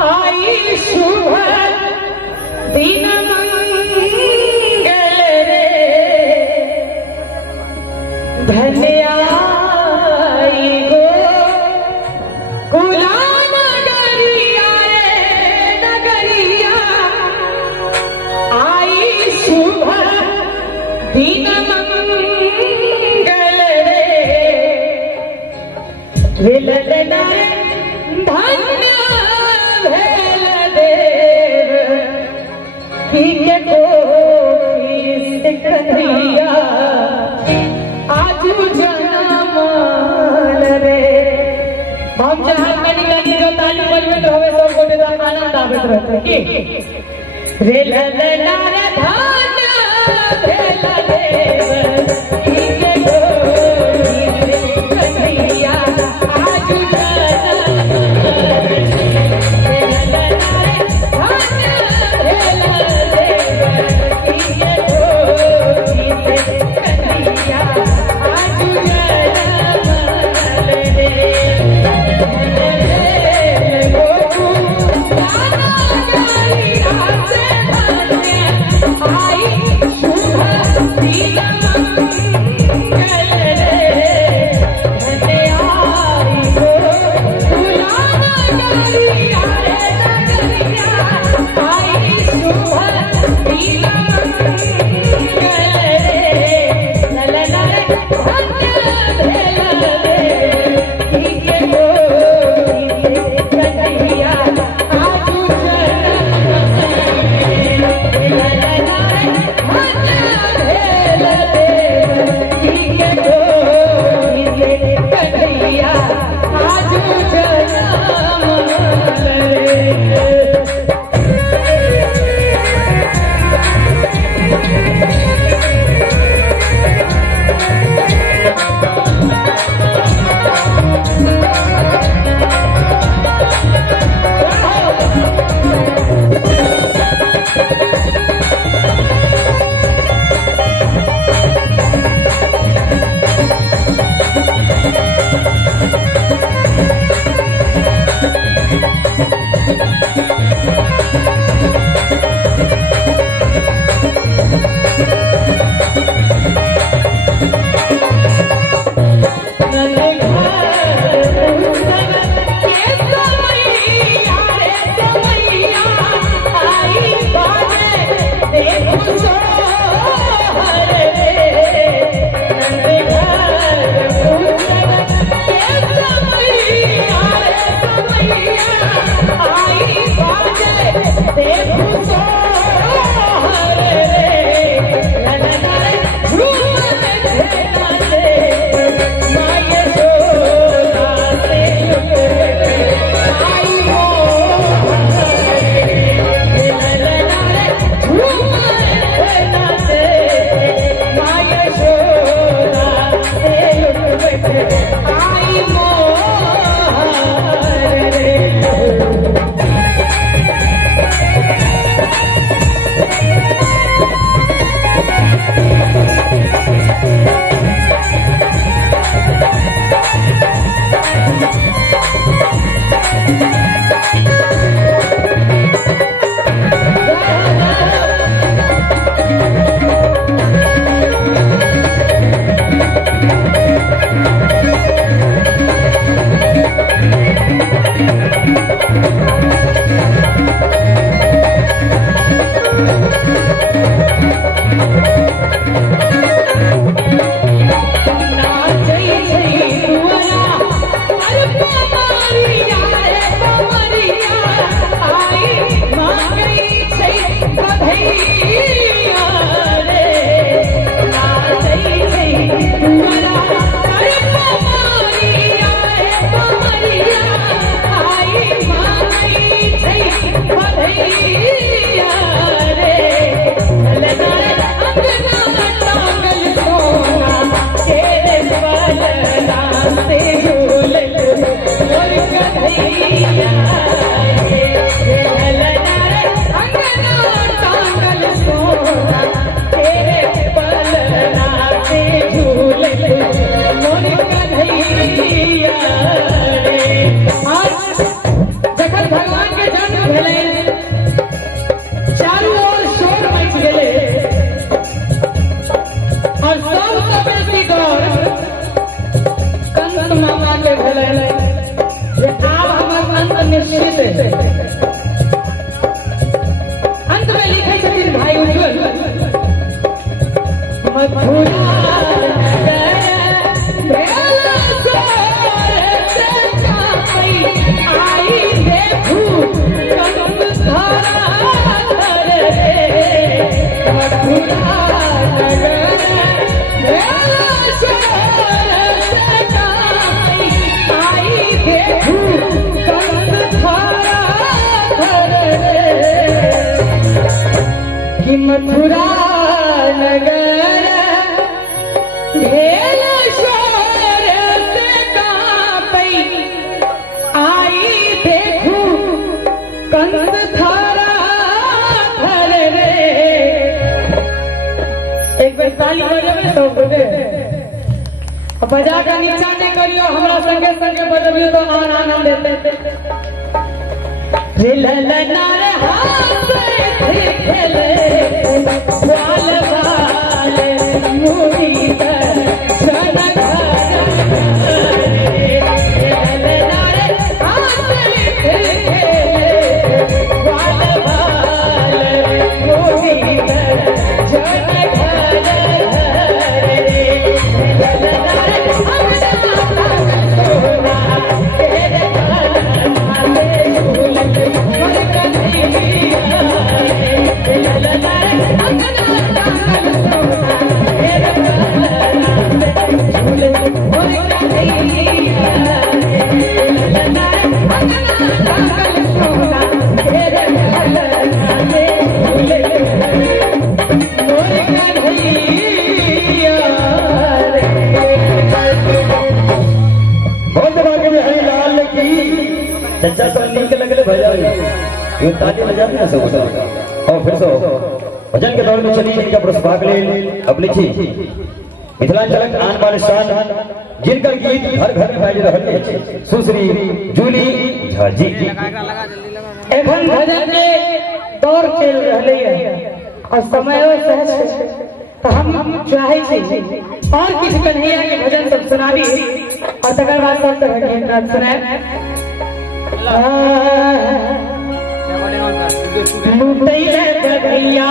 आई शुभ तो बेसी गौर कंस मामा के भले जे आब हमर अंत निश्चित है। अंत में लिखे छथिन भाई उज्जवल मथुरा मथुरा नगर भेल शोर से कांपई आई देखू कंस थारा थर रे। एक बार ताली बजावे सब बोले बजा के नीचा नहीं करियो हमरा संगे संगे बजबियो तो आनंद देते रे ललना रे हाथ खेले वाल वाल मुड़ी कर जनक ललना रे हाथ खेले वाल वाल मुड़ी कर जनक ललना रे चचा तो नीक लगले भैया ये ताली बजाते हैं सब और फिर सो भजन के दौर में चलिए इनका पुरस्कार ले अपनी छी मिथिलांचल आन बान स्थान जिनका गीत घर घर में बाज रहल है सुश्री जूली झा जी। एखन भजन के दौर चल रहले है और समय सहज तो हम चाहे छी और किसी कन्हैया के भजन सब सुनाबी और तकर बाद सब तरह के नाच सुनाए। लुटैले भैया